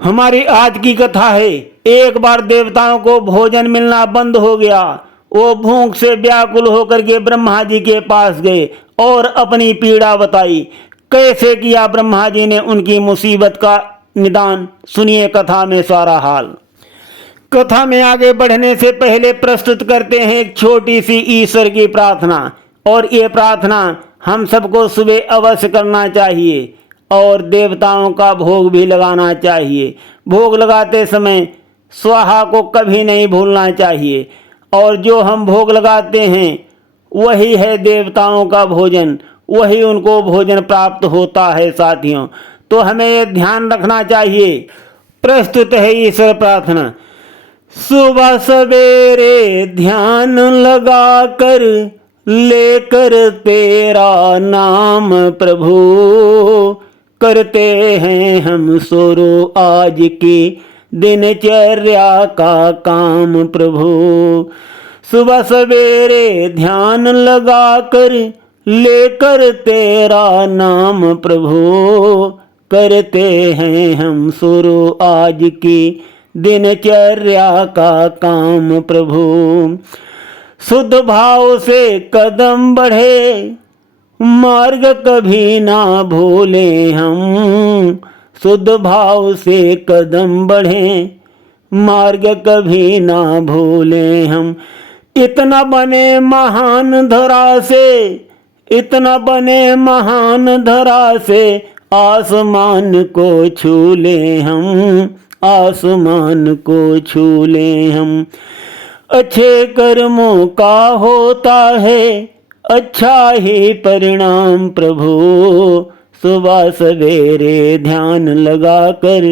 हमारी आज की कथा है, एक बार देवताओं को भोजन मिलना बंद हो गया। वो भूख से व्याकुल होकर के ब्रह्मा जी के पास गए और अपनी पीड़ा बताई। कैसे किया ब्रह्मा जी ने उनकी मुसीबत का निदान, सुनिए कथा में सारा हाल। कथा में आगे बढ़ने से पहले प्रस्तुत करते हैं एक छोटी सी ईश्वर की प्रार्थना। और ये प्रार्थना हम सबको सुबह अवश्य करना चाहिए और देवताओं का भोग भी लगाना चाहिए। भोग लगाते समय स्वाहा को कभी नहीं भूलना चाहिए। और जो हम भोग लगाते हैं वही है देवताओं का भोजन, वही उनको भोजन प्राप्त होता है साथियों। तो हमें ये ध्यान रखना चाहिए। प्रस्तुत है ईश्वर प्रार्थना। सुबह सवेरे ध्यान लगा कर लेकर तेरा नाम प्रभु, करते हैं हम शुरू आज की दिनचर्या का काम प्रभु। सुबह सवेरे ध्यान लगा कर लेकर तेरा नाम प्रभु, करते हैं हम शुरू आज की दिनचर्या का काम प्रभु। शुद्ध भाव से कदम बढ़े, मार्ग कभी ना भूले हम। शुद्ध भाव से कदम बढ़े, मार्ग कभी ना भूले हम। इतना बने महान धरा से, इतना बने महान धरा से, आसमान को छू ले हम, आसमान को छू ले हम। अच्छे कर्मों का होता है अच्छा ही परिणाम प्रभु, सुबह सवेरे ध्यान लगा कर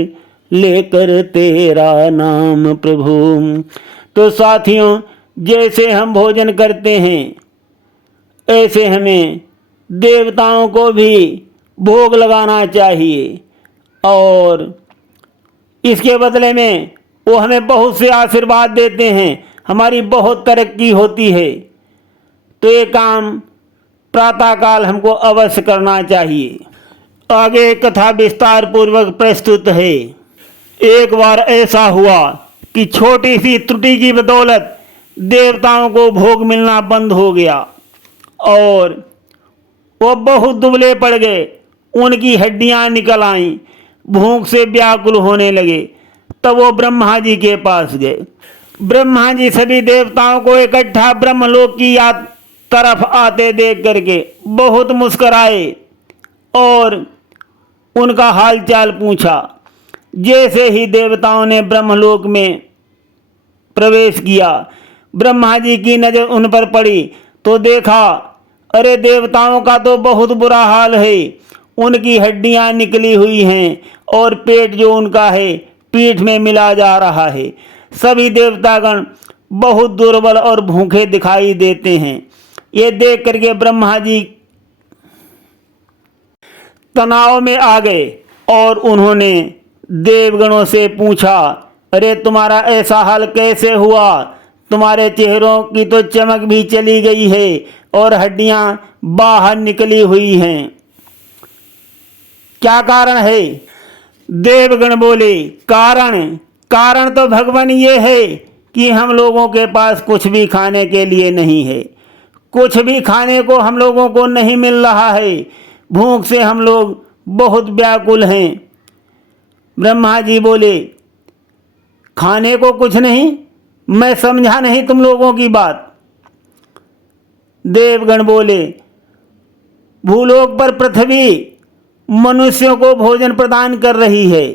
लेकर तेरा नाम प्रभु। तो साथियों, जैसे हम भोजन करते हैं ऐसे हमें देवताओं को भी भोग लगाना चाहिए और इसके बदले में वो हमें बहुत से आशीर्वाद देते हैं, हमारी बहुत तरक्की होती है। तो ये काम प्रातःकाल हमको अवश्य करना चाहिए। आगे कथा विस्तार पूर्वक प्रस्तुत है। एक बार ऐसा हुआ कि छोटी सी त्रुटि की बदौलत देवताओं को भोग मिलना बंद हो गया और वो बहुत दुबले पड़ गए। उनकी हड्डियां निकल आईं, भूख से व्याकुल होने लगे। तब वो ब्रह्मा जी के पास गए। ब्रह्मा जी सभी देवताओं को इकट्ठा ब्रह्मलोक की तरफ आते देख करके बहुत मुस्कराए और उनका हालचाल पूछा। जैसे ही देवताओं ने ब्रह्मलोक में प्रवेश किया, ब्रह्मा जी की नजर उन पर पड़ी तो देखा, अरे देवताओं का तो बहुत बुरा हाल है। उनकी हड्डियां निकली हुई हैं और पेट जो उनका है पीठ में मिला जा रहा है। सभी देवतागण बहुत दुर्बल और भूखे दिखाई देते हैं। ये देख करके ब्रह्मा जी तनाव में आ गए और उन्होंने देवगणों से पूछा, अरे तुम्हारा ऐसा हाल कैसे हुआ? तुम्हारे चेहरों की तो चमक भी चली गई है और हड्डियां बाहर निकली हुई हैं, क्या कारण है? देवगण बोले, कारण तो भगवान ये है कि हम लोगों के पास कुछ भी खाने के लिए नहीं है। कुछ भी खाने को हम लोगों को नहीं मिल रहा है। भूख से हम लोग बहुत व्याकुल हैं। ब्रह्मा जी बोले, खाने को कुछ नहीं? मैं समझा नहीं तुम लोगों की बात। देवगण बोले, भूलोक पर पृथ्वी मनुष्यों को भोजन प्रदान कर रही है।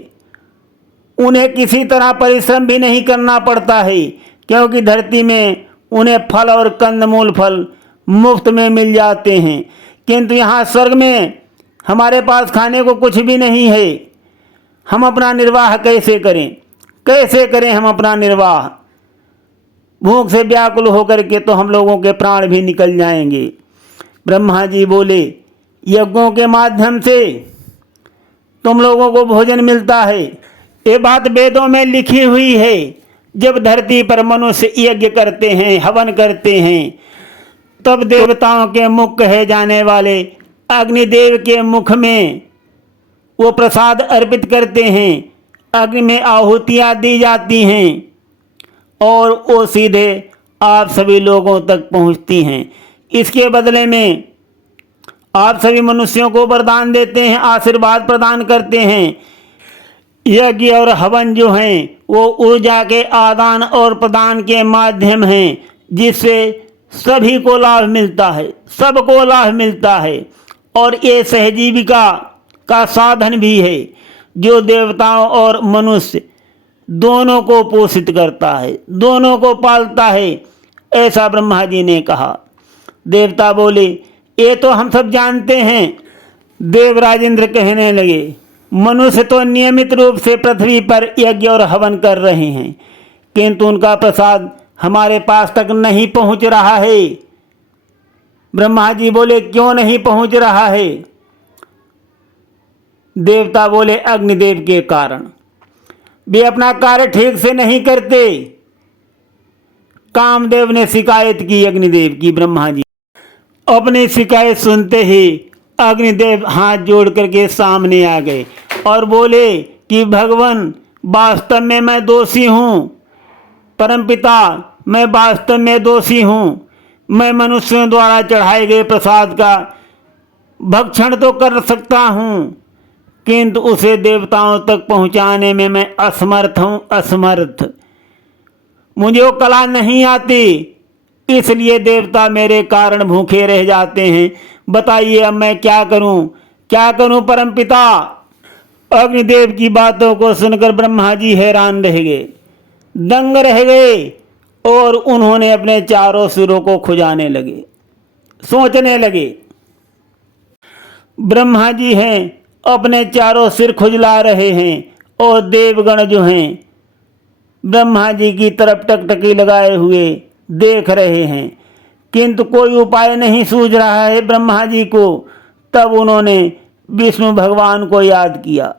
उन्हें किसी तरह परिश्रम भी नहीं करना पड़ता है क्योंकि धरती में उन्हें फल और कंदमूल फल मुफ्त में मिल जाते हैं। किंतु यहाँ स्वर्ग में हमारे पास खाने को कुछ भी नहीं है। हम अपना निर्वाह कैसे करें? कैसे करें हम अपना निर्वाह? भूख से व्याकुल होकर के तो हम लोगों के प्राण भी निकल जाएंगे। ब्रह्मा जी बोले, यज्ञों के माध्यम से तुम लोगों को भोजन मिलता है। ये बात वेदों में लिखी हुई है। जब धरती पर मनुष्य यज्ञ करते हैं, हवन करते हैं, तब देवताओं के मुख कहे जाने वाले अग्निदेव के मुख में वो प्रसाद अर्पित करते हैं अग्नि में आहुतियाँ दी जाती हैं और वो सीधे आप सभी लोगों तक पहुंचती हैं। इसके बदले में आप सभी मनुष्यों को वरदान देते हैं, आशीर्वाद प्रदान करते हैं। यज्ञ और हवन जो हैं वो ऊर्जा के आदान और प्रदान के माध्यम हैं, जिससे सभी को लाभ मिलता है, सबको लाभ मिलता है। और ये सहजीविका का साधन भी है जो देवताओं और मनुष्य दोनों को पोषित करता है, दोनों को पालता है, ऐसा ब्रह्मा जी ने कहा। देवता बोले, ये तो हम सब जानते हैं। देवराज इंद्र कहने लगे, मनुष्य तो नियमित रूप से पृथ्वी पर यज्ञ और हवन कर रहे हैं, किंतु उनका प्रसाद हमारे पास तक नहीं पहुंच रहा है। ब्रह्मा जी बोले, क्यों नहीं पहुंच रहा है? देवता बोले, अग्निदेव के कारण। वे अपना कार्य ठीक से नहीं करते। कामदेव ने शिकायत की अग्निदेव की। ब्रह्मा जी अपनी शिकायत सुनते ही अग्निदेव हाथ जोड़ करके सामने आ गए और बोले कि भगवान, वास्तव में मैं दोषी हूँ। परमपिता, मैं वास्तव में दोषी हूँ। मैं मनुष्यों द्वारा चढ़ाए गए प्रसाद का भक्षण तो कर सकता हूँ, किंतु उसे देवताओं तक पहुँचाने में मैं असमर्थ हूँ, असमर्थ। मुझे वो कला नहीं आती, इसलिए देवता मेरे कारण भूखे रह जाते हैं। बताइए अब मैं क्या करूं, क्या करूं परमपिता? अग्निदेव की बातों को सुनकर ब्रह्मा जी हैरान रह गए, दंग रह गए और उन्होंने अपने चारों सिरों को खुजाने लगे, सोचने लगे। ब्रह्मा जी हैं अपने चारों सिर खुजला रहे हैं और देवगण जो हैं ब्रह्मा जी की तरफ टकटकी लगाए हुए देख रहे हैं, किंतु कोई उपाय नहीं सूझ रहा है ब्रह्मा जी को। तब उन्होंने विष्णु भगवान को याद किया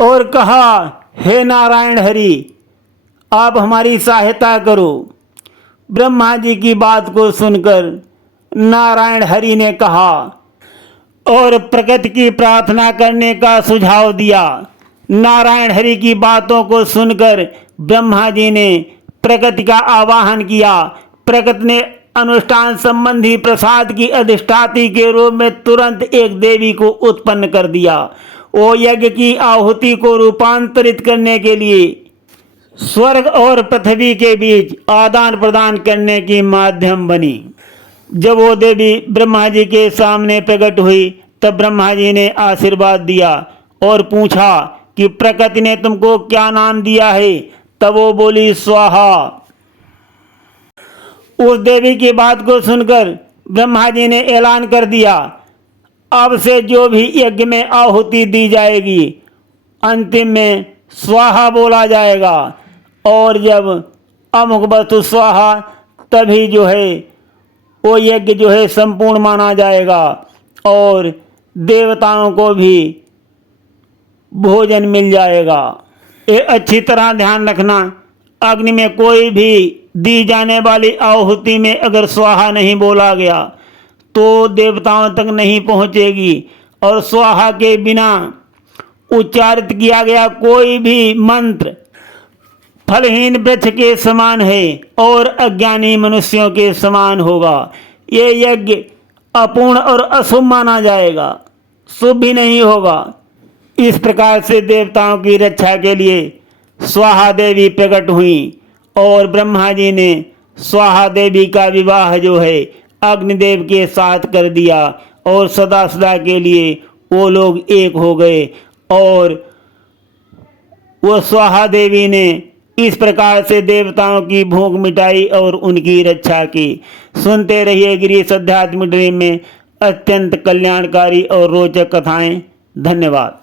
और कहा, हे नारायण हरि, आप हमारी सहायता करो। ब्रह्मा जी की बात को सुनकर नारायण हरि ने कहा और प्रकृति की प्रार्थना करने का सुझाव दिया। नारायण हरि की बातों को सुनकर ब्रह्मा जी ने प्रकृति का आवाहन किया। प्रकृति ने अनुष्ठान संबंधी प्रसाद की अधिष्ठात्री के रूप में तुरंत एक देवी को उत्पन्न कर दिया। वो यज्ञ की आहुति को रूपांतरित करने के लिए स्वर्ग और पृथ्वी के बीच आदान प्रदान करने की माध्यम बनी। जब वो देवी ब्रह्मा जी के सामने प्रकट हुई तब ब्रह्मा जी ने आशीर्वाद दिया और पूछा कि प्रकृति ने तुमको क्या नाम दिया है? तब वो बोली, स्वाहा। उस देवी की बात को सुनकर ब्रह्मा जी ने ऐलान कर दिया, अब से जो भी यज्ञ में आहुति दी जाएगी अंतिम में स्वाहा बोला जाएगा, और जब अमुक वस्तु स्वाहा तभी जो है वो यज्ञ जो है संपूर्ण माना जाएगा और देवताओं को भी भोजन मिल जाएगा। ये अच्छी तरह ध्यान रखना, अग्नि में कोई भी दी जाने वाली आहुति में अगर स्वाहा नहीं बोला गया तो देवताओं तक नहीं पहुंचेगी, और स्वाहा के बिना उच्चारित किया गया कोई भी मंत्र फलहीन वृक्ष के समान है और अज्ञानी मनुष्यों के समान होगा। ये यज्ञ अपूर्ण और अशुभ माना जाएगा, शुभ भी नहीं होगा। इस प्रकार से देवताओं की रक्षा के लिए स्वाहा देवी प्रकट हुई और ब्रह्मा जी ने स्वाहा देवी का विवाह जो है अग्निदेव के साथ कर दिया और सदा सदा के लिए वो लोग एक हो गए। और वो स्वाहा देवी ने इस प्रकार से देवताओं की भूख मिटाई और उनकी रक्षा की। सुनते रहिए गिरीश अध्यात्म ड्रीम में अत्यंत कल्याणकारी और रोचक कथाएं। धन्यवाद।